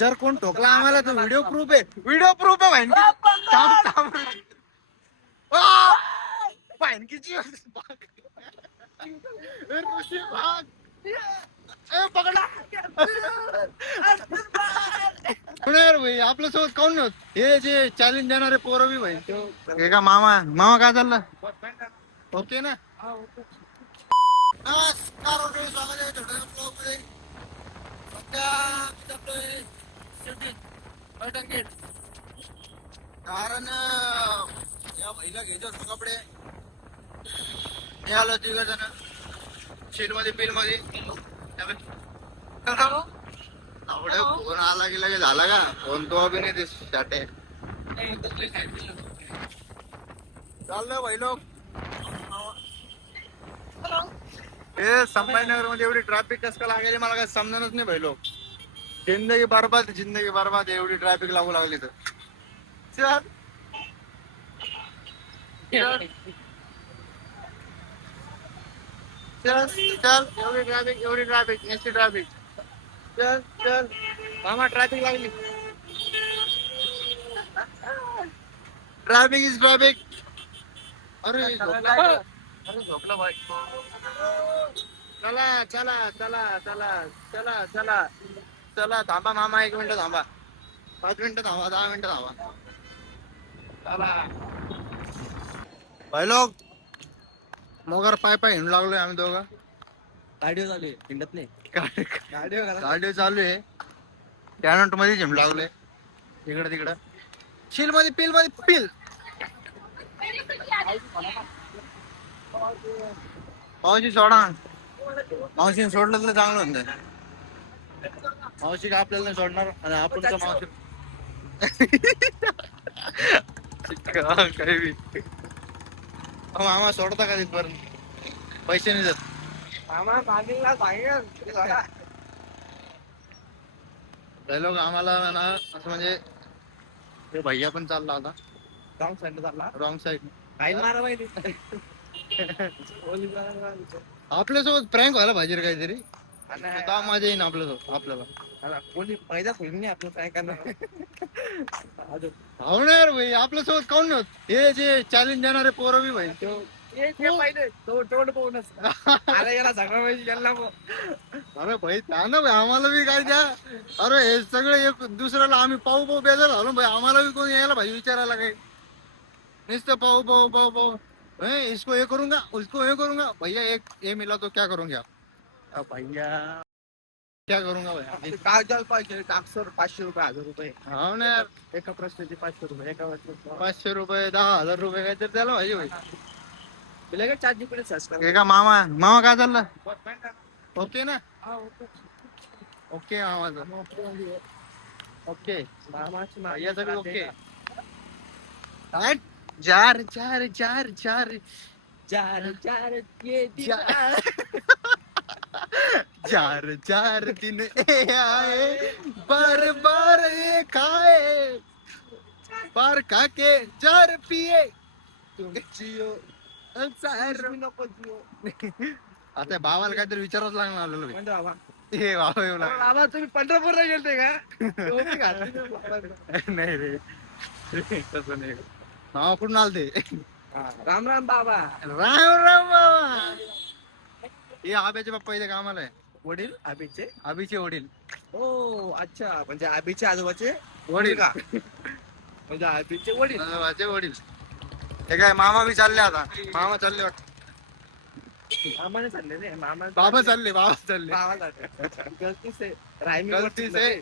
जर कोण ठोकला आम्हाला तर व्हिडिओ प्रूफ आहे, व्हिडिओ प्रूफ आहे भाईंकीची पकडा भाई आपल्या सोबत कोण नव्हत हे जे चॅलेंज देणारे पोरं बी भाई हे का मामा मामा काय चाललं ओके ना नमस्कार स्वागत आहे छोट्या ब्लॉगमध्ये कारण या भाईला घ्यायचं कपडे हे आलो तिघ जण शीट मध्ये बिल मध्ये फोन आला की लगे झाला का फोन तो अभि नाही दिस चाटे चाललं भाई लोक हे संभाजीनगर मध्ये एवढी ट्रॅफिक कसं लागेल मला काय समजणच नाही भाई लोक जिंदगी बरबाद एवढी ट्रॅफिक लागू लागली तर चल चल एवढी ट्रॅफिक एसटी ट्रॅफिक चल मामा ट्रॅफिक लागली ट्रॅफिक इज ट्रॅफिक अरे झोपला भाई चला चला चला चला चला चला चला थांबा मामा 1 मिनिट थांबा 5 मिनिटं थांबा 10 मिनिटं थांबा चला भाई लोक मोगर पाय हिंडू लागलोय आम्ही दोघं गाडीवर चालू आहे हिंडत नाही गाडी चालू आहे कॅनट मध्ये हिंडू लागलोय इकडं तिकडं चिल मध्ये पिल मावशी सोडा मावशीने सोडलं तर चांगलं होतं मावशी का आपल्याला नाही सोडणार आणि आपण का मावशी काही बी मामा सोडता का तिथपर्यंत पैसे नाही देत मामा मागेला लोक आम्हाला ना असं म्हणजे ते भैया पण चालला होता रॉंग साईड चालला रॉंग साईड काही मारा पाहिजे आपल्यासोबत प्रँक व्हायला पाहिजे रे काहीतरी का मजा येईन आपल्यासोबत आपल्याला कोणी पैदा होईल नाही आपलं काय करणार हो ना यार भाई आपल्यासोबत कोण नव्हत हे जे चॅलेंज देणारे पोरं बी भाई पहिले तोड पाहूनच अरे याला सगळं माहिती यांना अरे भाई त्या ना भाई आम्हाला बी काय द्या अरे हे सगळे एक दुसऱ्याला आम्ही पाहू बेजार झालो भाई आम्हाला भी कोण यायला भाई विचारायला काही नुसतं पाहू इसको ये करूंगा उसको ये करूंगा भैया एक ये मिला तो क्या करूंगा भैया क्या करूंगा भाई कागदाल पाहिजे कागसर 500 रुपये 1000 रुपये हो ना यार एका प्रश्नाचे 500 रुपये एका वर्षाचे 500 रुपये 10,000 रुपये काय तर त्याला पाहिजे भाई लगेच चार्जिंग पण सबस्क्राइब हे का मामा काय चाललं ओके ना ओके मामाचं ओके मामाची भैयाचं बी ओके जार जार जार जार चार चार ये चार चार दिन आए बार बार ये खाए बार खा के चार पिए तुम जियो नको जिओ आता भावाला काहीतरी विचारच लागणार म्हणजे बाबा हे बाबा येऊ लागला बाबा तुम्ही पंढरपूरला गेलते का नाही रे तसं नाही नाव कुठून आलते राम राम बाबा राम राम बाबा हे आब्याचे बाप्पा इथे कामाला आहे वडील आबीचे अभिचे वडील ओ अच्छा म्हणजे आबीचे आजोबाचे वडील का म्हणजे आबीचे वडील माझे वडील हे काय मामा बी चालले आता मामा चालले वाटत मामाने चालले रे मामा बाबा चालले बाबा चालले गलती से रायमी गलती से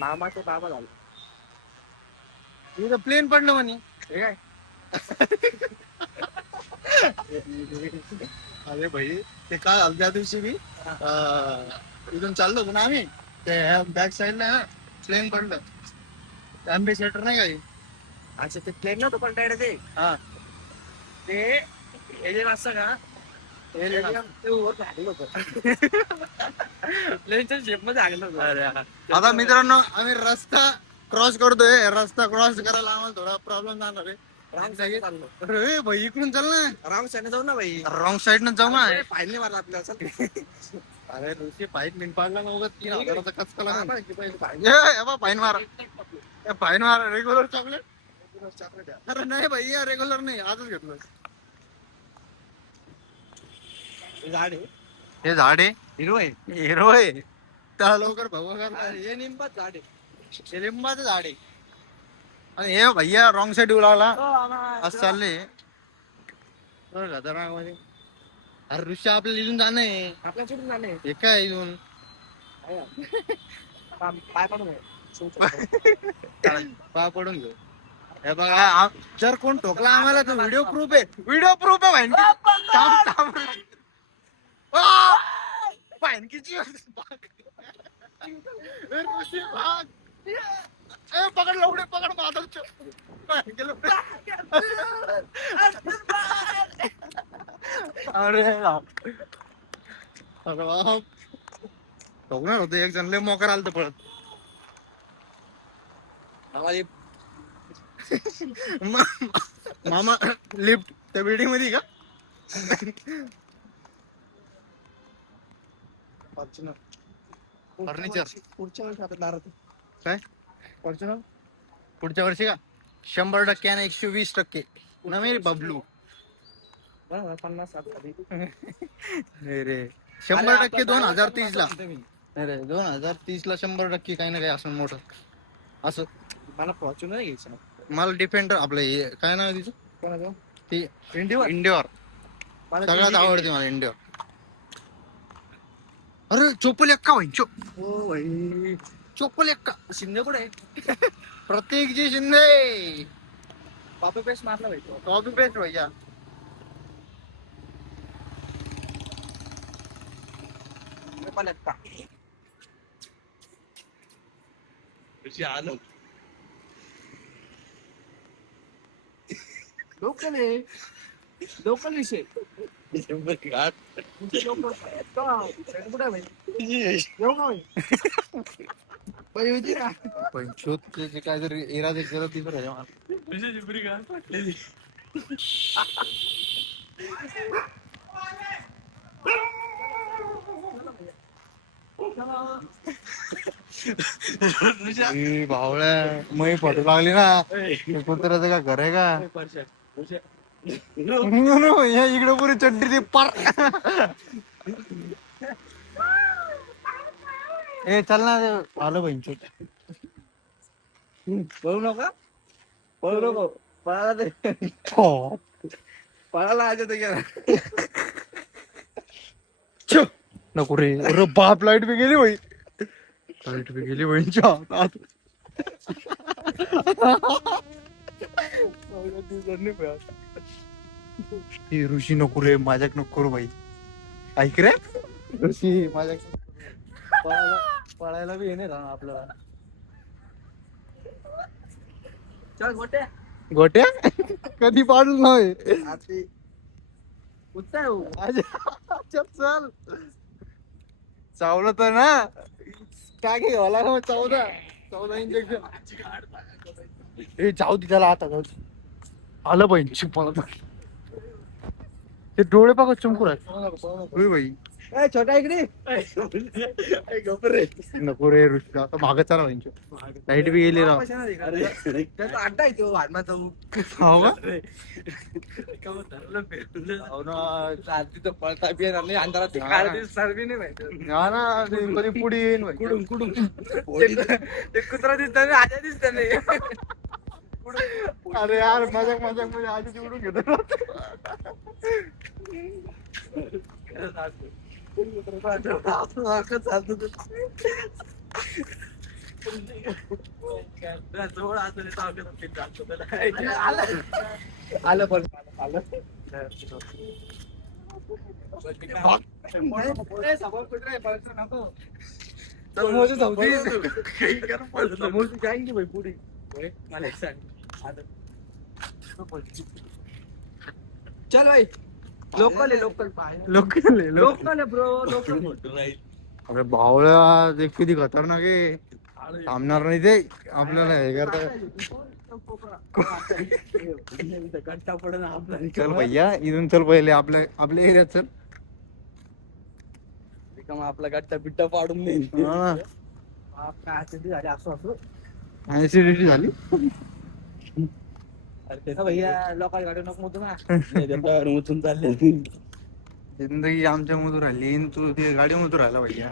मामाचे बाबा झाले इथं प्लेन पडलं म्हणे हे काय अरे भाई ते काय झालं त्या दिवशी बी इथून चाललो होतो ना आम्ही ते बॅक साईडला प्लेन पडलं अँबेसेडर नाही काही अच्छा ते प्लेन नव्हतं पलटायला ते हा ते एलियन असतं का प्लेनच्या शेप मध्ये आगलं होतं आता मित्रांनो आम्ही रस्ता क्रॉस करतोय रस्ता क्रॉस करायला आम्हाला थोडा प्रॉब्लेम झाला रे रॉंग साईड चाललो अरे भाई इकडून चल ना रॉंग साईड जाऊ ना भाई रॉंग साईड न जाऊ ना फायनली मारला आपल्याला अरे ऋषी फाईन बिन पाडला नव्हतं 3,000चा कचका लागला फाईन मार फाईन मार रेग्युलर चॉकलेट अरे नाही भाई रेग्युलर नाही आजच घेतलं झाड आहे हे झाड आहे हिरो आहे हिरो आहे त्या लवकर भाऊ हे निंबाच झाड आहे लिंबाचं झाड आहे आणि हे भैया रॉंग साईड लागला असं चालले खतरनाक अरे ऋषी आपल्याला इथून जाणं आहे आपल्या सुटून जाणे हे काय इथून पाय पडून पा पडून घेऊ हे बघा जर कोण ठोकला आम्हाला तर व्हिडिओ प्रूफ आहे भाईनकीची पकड लवडे पकड माधवच अरे ठोकणार होतं एक जण लय मोकर आलं तर पळत मामा लिफ्ट त्या बिल्डिंग मध्ये का फर्निचर पुढच्या वर्षी आता दारात काय पुढच्या वर्षी का 100% आणि 120% नवे बबलू 50 रे 100% 2030 ला अरे 2030 ला 100% काही ना काही असं मोठं असं मला फॉर्च्युनर घ्यायचं मला डिफेंडर आपलं हे काय नाव आहे तिचं कोणाचं ती इंडिया इंडिओर सगळ्यात आवडते मला इंडिओर अरे चोपल एक्का भाई चोपल एक्का शिंदे कुठे प्रत्येक जी शिंदे कॉपी पेस्ट मारला भेटतो कॉपी पेस्ट भैया आलो लोकल आहे लोकल विषय काय जर इरादे करत भावळ्या मई फटू लागली ना कुत्र्याचं का घर आहे का इकडे पुरी चड्डी ती पार ए चल ना आलं बहीण पळू नका पळू नको पळायला पळायला आज गेला नको रे अरे बाप लाईट बी गेली बाई लाईट बी गेली बहीणच्या ऋषी नको रे माझ्याक नको करू बाई ऐक रे ऋषी माझ्या पळायला बी येणे राहणार आपल्याला चल मोठ्या गोट्या कधी पाडलं नाही आती उत्तर चल चावलं तर ना काय घ्यावं का 14 इंजेक्शन हे जाऊ दे त्याला आता जाऊ आलं बहीण शिकवलं ते डोळे बघा चमकू राहिले बाई छोटा इकडे नको रे ऋषी आता मागं चला बहीण लाईट बी गेली राव त्याचा अड्डा आहे तो भाडमाचा तिथं पळता बी येणार नाही अंधारात सर्वी नाही माहिती ना कधी पुढे येईन कुडून कुडून ते कुत्रा दिसत नाही आजा दिसत नाही अरे यार मजाक मध्ये आधी उडून घेतो आलं पण आलं समोरची जाईन भाई पुढे मला चल भाई लोकल आहे लोकल आहे ब्रो लोकल अरे भावळ्या ते किती खतरनाक आहे थांबणार नाही ते आपल्याला हे करता चल भैया इथून चल पहिले आपल्या एरियात चल का मग आपला गट्टा बिट्टा पाडून देईल हा. काय असेल ते झाले असं असं ऍसिडिटी झाली. अरे ते ना भैया लोकांच्या गाडी नको होतो ना नाही, ते बाहेर उचलून चालले जिंदगी आमच्या मधून राहिली आणि तू ते गाडी मधून राहिला भैया.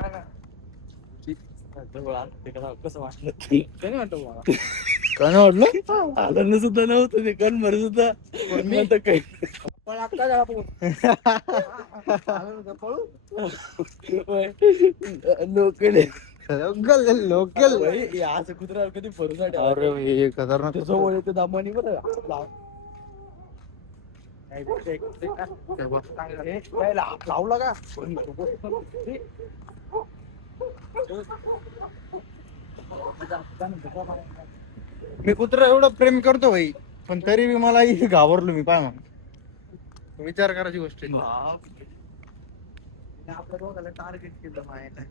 जवळ आलं ते कसं वाटलं ते नाही वाटत मला काय नाही वाटलं. आलं सुद्धा नव्हतं ते कण भर सुद्धा मी आता काही पण आता जा आपण. Local local local. असं कुत्रा कधी भरोसा अरे हे खतरनाक. जवळ येते दामानी बरं लावला का मी कुत्रा एवढं प्रेम करतो भाई, पण तरी बी मला इथे घाबरलो मी. पाय विचार करायची गोष्ट आहे. आपल्या दोघाला टार्गेट केलं माहिती